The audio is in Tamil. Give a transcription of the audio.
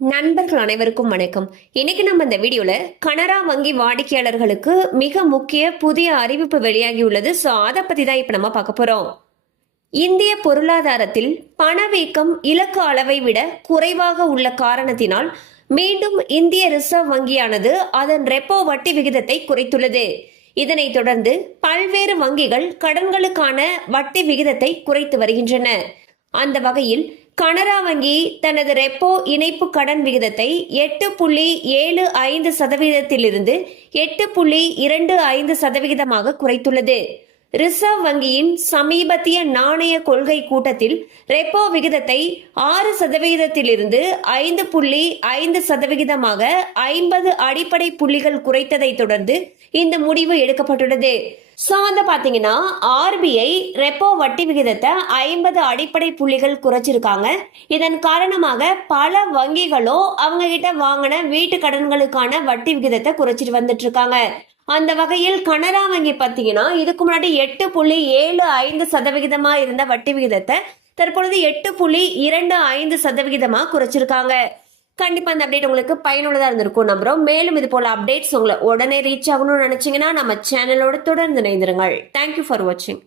நண்பர்கள் அனைவருக்கும் வணக்கம். இன்னைக்கு நம்ம இந்த வீடியோல கனரா வங்கி வாடிக்கையாளர்களுக்கு மிக முக்கிய புதிய அறிவிப்பு வெளியாகி உள்ளது. அதை பத்தி தான் இப்ப நம்ம பார்க்க போறோம். இந்திய பொருளாதாரத்தில் பணவீக்கம் இலக்கு அளவை விட குறைவாக உள்ள காரணத்தினால் மீண்டும் இந்திய ரிசர்வ் வங்கியானது அதன் ரெப்போ வட்டி விகிதத்தை குறைத்துள்ளது. இதனைத் தொடர்ந்து பல்வேறு வங்கிகள் கடன்களுக்கான வட்டி விகிதத்தை குறைத்து வருகின்றன. அந்த வகையில் கனரா வங்கி தனது ரெப்போ இணைப்பு கடன் விகிதத்தை 8.75% 8.25% குறைத்துள்ளது. ரிசர்வ் வங்கியின் சமீபத்திய நாணய கொள்கை கூட்டத்தில் ரெப்போ விகிதத்தை 6% 5.5% 50 அடிப்படை புள்ளிகள் குறைத்ததை தொடர்ந்து இந்த முடிவு எடுக்கப்பட்டுள்ளது. பாத்தீங்கன்னா ஆர்பிஐ ரெப்போ வட்டி விகிதத்தை 50 அடிப்படை புள்ளிகள் குறைச்சிருக்காங்க. இதன் காரணமாக பல வங்கிகளோ அவங்க கிட்ட வாங்கின வீட்டு கடன்களுக்கான வட்டி விகிதத்தை குறைச்சிட்டு வந்துட்டு இருக்காங்க. அந்த வகையில் கனரா வங்கி பாத்தீங்கன்னா இதுக்கு முன்னாடி 8.75% இருந்த வட்டி விகிதத்தை தற்பொழுது 8.25% குறைச்சிருக்காங்க. கண்டிப்பா இந்த அப்டேட் உங்களுக்கு பயனுள்ளதா இருந்திருக்கும் நம்புறோம். மேலும் இது போல அப்டேட்ஸ் உங்களை உடனே ரீச் ஆகணும்னு நினைச்சீங்கன்னா நம்ம சேனலோட தொடர்ந்து இணைந்திருங்கள். தேங்க்யூ ஃபார் வாட்சிங்.